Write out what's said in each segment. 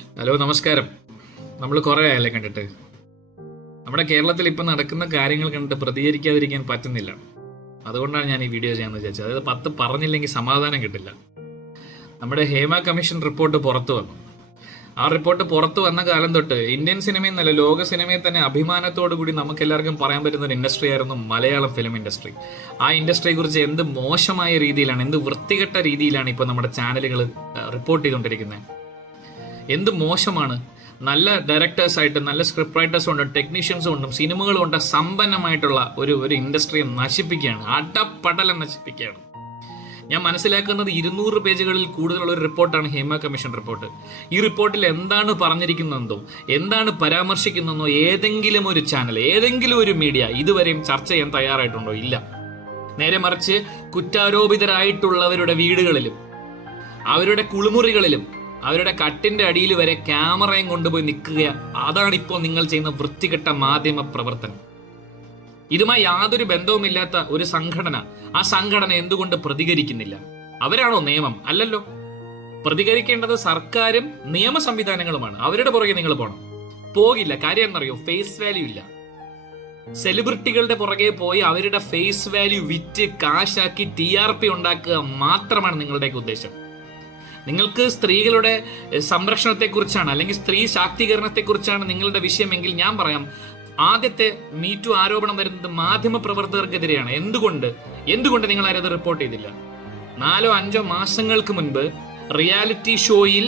Hello, നമസ്കാരം. നമ്മൾ കുറേ ആയല്ലേ കണ്ടിട്ട്. നമ്മുടെ കേരളത്തിൽ ഇപ്പം നടക്കുന്ന കാര്യങ്ങൾ കണ്ടിട്ട് പ്രതികരിക്കാതിരിക്കാൻ പറ്റുന്നില്ല. അതുകൊണ്ടാണ് ഞാൻ ഈ വീഡിയോ ചെയ്യാമെന്ന് വിചാരിച്ചത്. അതായത് 10 പറഞ്ഞില്ലെങ്കിൽ സമാധാനം കിട്ടില്ല. നമ്മുടെ ഹേമ കമ്മീഷൻ റിപ്പോർട്ട് പുറത്തു വന്നു. ആ റിപ്പോർട്ട് പുറത്തു വന്ന കാലം തൊട്ട് ഇന്ത്യൻ സിനിമയിൽ നിന്നല്ല, ലോക സിനിമയിൽ തന്നെ അഭിമാനത്തോടു കൂടി നമുക്ക് എല്ലാവർക്കും പറയാൻ പറ്റുന്ന ഒരു ഇൻഡസ്ട്രി ആയിരുന്നു മലയാളം ഫിലിം ഇൻഡസ്ട്രി. ആ ഇൻഡസ്ട്രിയെ കുറിച്ച് എന്ത് മോശമായ രീതിയിലാണ്, എന്ത് വൃത്തികെട്ട രീതിയിലാണ് ഇപ്പോൾ നമ്മുടെ ചാനലുകൾ റിപ്പോർട്ട് ചെയ്തുകൊണ്ടിരിക്കുന്നത്. എന്ത് മോശമാണ്. നല്ല ഡയറക്ടേഴ്സായിട്ട്, നല്ല സ്ക്രിപ്റ്റ് റൈറ്റേഴ്സ് കൊണ്ടും ടെക്നീഷ്യൻസ് കൊണ്ടും സിനിമകൾ കൊണ്ട് സമ്പന്നമായിട്ടുള്ള ഒരു ഇൻഡസ്ട്രിയെ നശിപ്പിക്കുകയാണ്, അടപടലം നശിപ്പിക്കുകയാണ്. ഞാൻ മനസ്സിലാക്കുന്നത് 200 പേജുകളിൽ കൂടുതലുള്ള ഒരു റിപ്പോർട്ടാണ് ഹേമ കമ്മീഷൻ റിപ്പോർട്ട്. ഈ റിപ്പോർട്ടിൽ എന്താണ് പറഞ്ഞിരിക്കുന്നതെന്നോ, എന്താണ് പരാമർശിക്കുന്നതെന്നോ ഏതെങ്കിലും ഒരു ചാനൽ, ഏതെങ്കിലും ഒരു മീഡിയ ഇതുവരെയും ചർച്ച ചെയ്യാൻ തയ്യാറായിട്ടുണ്ടോ? ഇല്ല. നേരെ മറിച്ച് കുറ്റാരോപിതരായിട്ടുള്ളവരുടെ വീടുകളിലും അവരുടെ കുളിമുറികളിലും അവരുടെ കട്ടിന്റെ അടിയിൽ വരെ ക്യാമറയും കൊണ്ടുപോയി നിൽക്കുക. അതാണ് ഇപ്പോൾ നിങ്ങൾ ചെയ്യുന്ന വൃത്തികെട്ട മാധ്യമ പ്രവർത്തനം. ഇതുമായി യാതൊരു ബന്ധവുമില്ലാത്ത ഒരു സംഘടന, ആ സംഘടന എന്തുകൊണ്ട് പ്രതികരിക്കുന്നില്ല? അവരാണോ നിയമം? അല്ലല്ലോ. പ്രതികരിക്കേണ്ടത് സർക്കാരും നിയമ സംവിധാനങ്ങളുമാണ്. അവരുടെ പുറകെ നിങ്ങൾ പോകില്ല. കാര്യം എന്നറിയോ? ഫേസ് വാല്യൂ ഇല്ല. സെലിബ്രിറ്റികളുടെ പുറകെ പോയി അവരുടെ ഫേസ് വാല്യൂ വിറ്റ് കാശാക്കി TRP ഉണ്ടാക്കുക മാത്രമാണ് നിങ്ങളുടെയൊക്കെ ഉദ്ദേശം. നിങ്ങൾക്ക് സ്ത്രീകളുടെ സംരക്ഷണത്തെക്കുറിച്ചാണ്, അല്ലെങ്കിൽ സ്ത്രീ ശാക്തീകരണത്തെക്കുറിച്ചാണ് നിങ്ങളുടെ വിഷയമെങ്കിൽ ഞാൻ പറയാം, ആദ്യത്തെ മീറ്റു ആരോപണം വരുന്നത് മാധ്യമ പ്രവർത്തകർക്കെതിരെയാണ്. എന്തുകൊണ്ട് നിങ്ങൾ ആരും അത് റിപ്പോർട്ട് ചെയ്തില്ല? 4-5 മാസങ്ങൾക്ക് മുൻപ് റിയാലിറ്റി ഷോയിൽ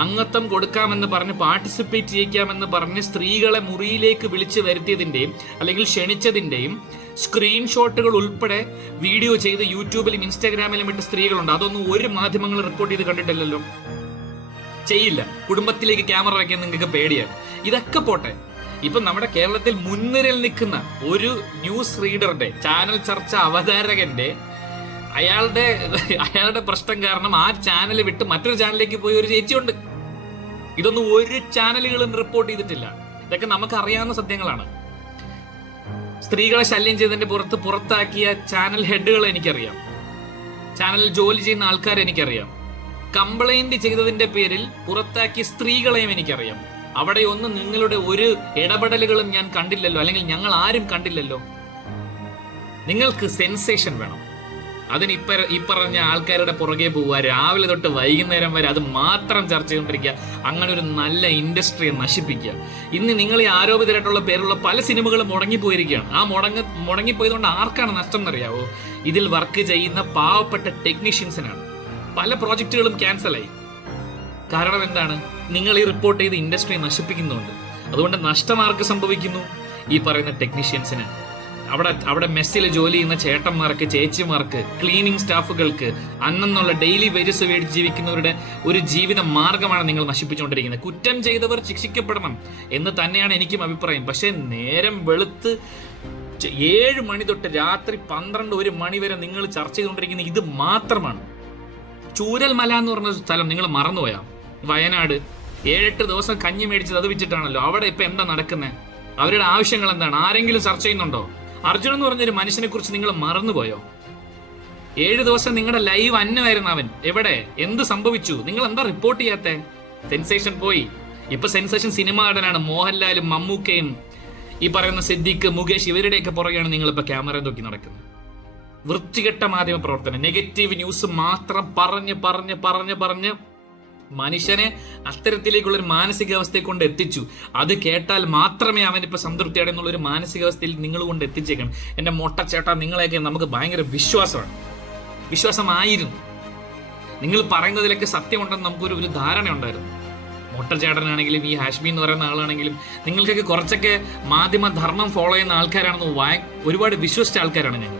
അംഗത്വം കൊടുക്കാമെന്ന് പറഞ്ഞ്, പാർട്ടിസിപ്പേറ്റ് ചെയ്യിക്കാമെന്ന് പറഞ്ഞ് സ്ത്രീകളെ മുറിയിലേക്ക് വിളിച്ചു വരുത്തിയതിന്റെയും അല്ലെങ്കിൽ ക്ഷണിച്ചതിന്റെയും സ്ക്രീൻഷോട്ടുകൾ ഉൾപ്പെടെ വീഡിയോ ചെയ്ത് യൂട്യൂബിലും ഇൻസ്റ്റാഗ്രാമിലും ഇട്ട സ്ത്രീകളുണ്ട്. അതൊന്നും ഒരു മാധ്യമങ്ങൾ റിപ്പോർട്ട് ചെയ്ത് കണ്ടിട്ടില്ലല്ലോ. ചെയ്യില്ല. കുടുംബത്തിലേക്ക് ക്യാമറ വയ്ക്കാൻ നിങ്ങൾക്ക് പേടിയാണ്. ഇതൊക്കെ പോട്ടെ, ഇപ്പൊ നമ്മുടെ കേരളത്തിൽ മുൻനിരയിൽ നിൽക്കുന്ന ഒരു ന്യൂസ് റീഡറുടെ, ചാനൽ ചർച്ച അവതാരകന്റെ, അയാളുടെ പ്രശ്നം കാരണം ആ ചാനൽ വിട്ട് മറ്റൊരു ചാനലിലേക്ക് പോയി ഒരു ചേച്ചിയുണ്ട്. ഇതൊന്നും ഒരു ചാനലുകളും റിപ്പോർട്ട് ചെയ്തിട്ടില്ല. ഇതൊക്കെ നമുക്ക് അറിയാവുന്ന സത്യങ്ങളാണ്. സ്ത്രീകളെ ശല്യം ചെയ്തതിന്റെ പുറത്താക്കിയ ചാനൽ ഹെഡുകൾ എനിക്കറിയാം. ചാനലിൽ ജോലി ചെയ്യുന്ന ആൾക്കാരെ എനിക്കറിയാം. കംപ്ലൈന്റ് ചെയ്തതിന്റെ പേരിൽ പുറത്താക്കിയ സ്ത്രീകളെയും എനിക്കറിയാം. അവിടെ ഒന്നും നിങ്ങളുടെ ഒരു ഇടപെടലുകളും ഞാൻ കണ്ടില്ലല്ലോ, അല്ലെങ്കിൽ ഞങ്ങൾ ആരും കണ്ടില്ലല്ലോ. നിങ്ങൾക്ക് സെൻസേഷൻ വേണം. അതിന് ഈ പറഞ്ഞ ആൾക്കാരുടെ പുറകെ പോവുക, രാവിലെ തൊട്ട് വൈകുന്നേരം വരെ അത് മാത്രം ചർച്ച ചെയ്തുകൊണ്ടിരിക്കുക. അങ്ങനെ ഒരു നല്ല ഇൻഡസ്ട്രിയെ നശിപ്പിക്കുക. ഇന്ന് നിങ്ങൾ ഈ ആരോപിതരായിട്ടുള്ള പേരുള്ള പല സിനിമകളും മുടങ്ങിപ്പോയിരിക്കുകയാണ്. ആ മുടങ്ങിപ്പോയതുകൊണ്ട് ആർക്കാണ് നഷ്ടം എന്നറിയാവോ? ഇതിൽ വർക്ക് ചെയ്യുന്ന പാവപ്പെട്ട ടെക്നീഷ്യൻസിനാണ്. പല പ്രോജക്റ്റുകളും ക്യാൻസലായി. കാരണം എന്താണ്? നിങ്ങൾ ഈ റിപ്പോർട്ട് ചെയ്ത് ഇൻഡസ്ട്രിയെ നശിപ്പിക്കുന്നുണ്ട്. അതുകൊണ്ട് നഷ്ടം ആർക്ക് സംഭവിക്കുന്നു? ഈ പറയുന്ന ടെക്നീഷ്യൻസിന്, അവിടെ മെസ്സിൽ ജോലി ചെയ്യുന്ന ചേട്ടന്മാർക്ക്, ചേച്ചിമാർക്ക്, ക്ലീനിങ് സ്റ്റാഫുകൾക്ക്, അന്നുള്ള ഡെയിലി വേജസ് മേടിച്ച് ജീവിക്കുന്നവരുടെ ഒരു ജീവിത മാർഗമാണ് നിങ്ങൾ നശിപ്പിച്ചുകൊണ്ടിരിക്കുന്നത്. കുറ്റം ചെയ്തവർ ശിക്ഷിക്കപ്പെടണം എന്ന് തന്നെയാണ് എനിക്കും അഭിപ്രായം. പക്ഷേ നേരം വെളുത്ത് 7 മണി തൊട്ട് രാത്രി 12-1 മണി വരെ നിങ്ങൾ ചർച്ച ചെയ്തുകൊണ്ടിരിക്കുന്ന ഇത് മാത്രമാണ്. ചൂരൽമല എന്ന് പറഞ്ഞ സ്ഥലം നിങ്ങൾ മറന്നുപോയാ? വയനാട് 7-8 ദിവസം കഞ്ഞി മേടിച്ചത് അത് വെച്ചിട്ടാണല്ലോ. അവിടെ ഇപ്പൊ എന്താ നടക്കുന്നത്? അവരുടെ ആവശ്യങ്ങൾ എന്താണ്? ആരെങ്കിലും ചർച്ച ചെയ്യുന്നുണ്ടോ? അർജുൻ എന്ന് പറഞ്ഞൊരു മനുഷ്യനെ കുറിച്ച് നിങ്ങൾ മറന്നുപോയോ? 7 ദിവസം നിങ്ങളുടെ ലൈവ് അന്നമായിരുന്നു അവൻ. എവിടെ? എന്ത് സംഭവിച്ചു? നിങ്ങൾ എന്താ റിപ്പോർട്ട് ചെയ്യാത്തെ? സെൻസേഷൻ പോയി. ഇപ്പൊ സെൻസേഷൻ സിനിമാ നടനാണ്. മോഹൻലാലും മമ്മൂക്കയും ഈ പറയുന്ന സിദ്ദിഖ്, മുകേഷ്, ഇവരുടെയൊക്കെ പുറകെയാണ് നിങ്ങളിപ്പോ ക്യാമറ നോക്കി നടക്കുന്നത്. വൃത്തികെട്ട മാധ്യമ പ്രവർത്തനം, നെഗറ്റീവ് ന്യൂസ് മാത്രം പറഞ്ഞ് മനുഷ്യനെ അത്തരത്തിലേക്കുള്ളൊരു മാനസികാവസ്ഥയെ കൊണ്ട് എത്തിച്ചു. അത് കേട്ടാൽ മാത്രമേ അവനിപ്പോ സംതൃപ്തിയാണ് എന്നുള്ളൊരു മാനസികാവസ്ഥയിൽ നിങ്ങൾ കൊണ്ട് എത്തിച്ചേക്കണം. എന്റെ മൊട്ടച്ചേട്ടാ, നിങ്ങളെയൊക്കെ നമുക്ക് ഭയങ്കര വിശ്വാസമായിരുന്നു. നിങ്ങൾ പറയുന്നതിലൊക്കെ സത്യമുണ്ടെന്ന് നമുക്കൊരു ധാരണ ഉണ്ടായിരുന്നു. മൊട്ടച്ചേട്ടനാണെങ്കിലും ഈ ഹാഷ്മി എന്ന് പറയുന്ന ആളാണെങ്കിലും നിങ്ങൾക്കൊക്കെ കുറച്ചൊക്കെ മാധ്യമധർമ്മം ഫോളോ ചെയ്യുന്ന ആൾക്കാരാണെന്ന് ഒരുപാട് വിശ്വസിച്ച ആൾക്കാരാണ് ഞങ്ങൾ.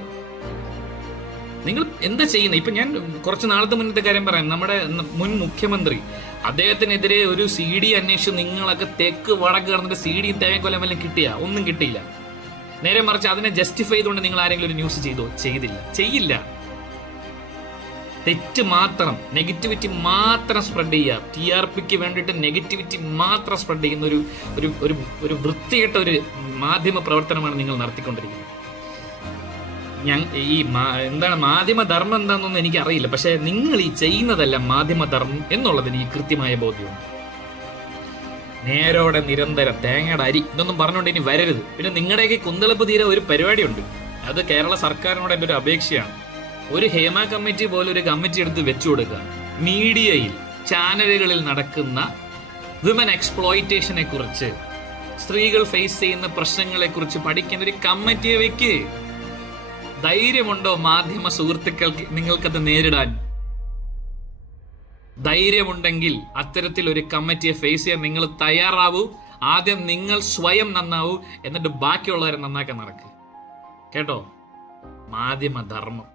നിങ്ങൾ എന്താ ചെയ്യുന്നത്? ഇപ്പൊ ഞാൻ കുറച്ച് നാളത്തെ മുന്നത്തെ കാര്യം പറയാം. നമ്മുടെ മുൻ മുഖ്യമന്ത്രി, അദ്ദേഹത്തിനെതിരെ ഒരു CD അന്വേഷിച്ച് നിങ്ങളൊക്കെ തെക്ക് വടക്ക് കിടന്നിട്ട് CD തേങ്ങക്കൊല്ലം വല്ലതും കിട്ടിയാ? ഒന്നും കിട്ടിയില്ല. നേരെ മറിച്ച് അതിനെ ജസ്റ്റിഫൈ ചെയ്തുകൊണ്ട് നിങ്ങൾ ആരെങ്കിലും ഒരു ന്യൂസ് ചെയ്യില്ല. തെറ്റ് മാത്രം, നെഗറ്റിവിറ്റി മാത്രം സ്പ്രെഡ് ചെയ്യുക. TRPക്ക് വേണ്ടിയിട്ട് നെഗറ്റിവിറ്റി മാത്രം സ്പ്രെഡ് ചെയ്യുന്ന ഒരു വൃത്തികെട്ട ഒരു മാധ്യമ പ്രവർത്തനമാണ് നിങ്ങൾ നടത്തിക്കൊണ്ടിരിക്കുന്നത്. എന്താണ് മാധ്യമധർമ്മം എന്താണെന്നൊന്നും എനിക്കറിയില്ല. പക്ഷെ നിങ്ങൾ ഈ ചെയ്യുന്നതല്ല മാധ്യമധർമ്മം എന്നുള്ളത് എനിക്ക് കൃത്യമായ ബോധ്യമുണ്ട്. നേരോടെ നിരന്തരം തേങ്ങയുടെ അരി ഇതൊന്നും പറഞ്ഞുകൊണ്ട് ഇനി വരരുത്. പിന്നെ നിങ്ങളുടെയൊക്കെ കുന്തളിപ്പ് തീരെ ഒരു പരിപാടിയുണ്ട്. അത് കേരള സർക്കാരിനോട് എൻ്റെ ഒരു അപേക്ഷയാണ്. ഒരു ഹേമ കമ്മിറ്റി പോലെ ഒരു കമ്മിറ്റി എടുത്ത് വെച്ചു കൊടുക്കുക. മീഡിയയിൽ ചാനലുകളിൽ നടക്കുന്ന വിമൻ എക്സ്പ്ലോയിറ്റേഷനെ കുറിച്ച്, സ്ത്രീകൾ ഫേസ് ചെയ്യുന്ന പ്രശ്നങ്ങളെ കുറിച്ച് പഠിക്കുന്ന ഒരു കമ്മിറ്റിയെ വെക്ക്. ധൈര്യമുണ്ടോ മാധ്യമ സുഹൃത്തുക്കൾക്ക് നിങ്ങൾക്കത് നേരിടാൻ? ധൈര്യമുണ്ടെങ്കിൽ അത്തരത്തിൽ ഒരു കമ്മിറ്റിയെ ഫേസ് ചെയ്യാൻ നിങ്ങൾ തയ്യാറാവൂ. ആദ്യം നിങ്ങൾ സ്വയം നന്നാവൂ, എന്നിട്ട് ബാക്കിയുള്ളവരെ നന്നാക്കാൻ നടക്കുക. കേട്ടോ? മാധ്യമ ധർമ്മം.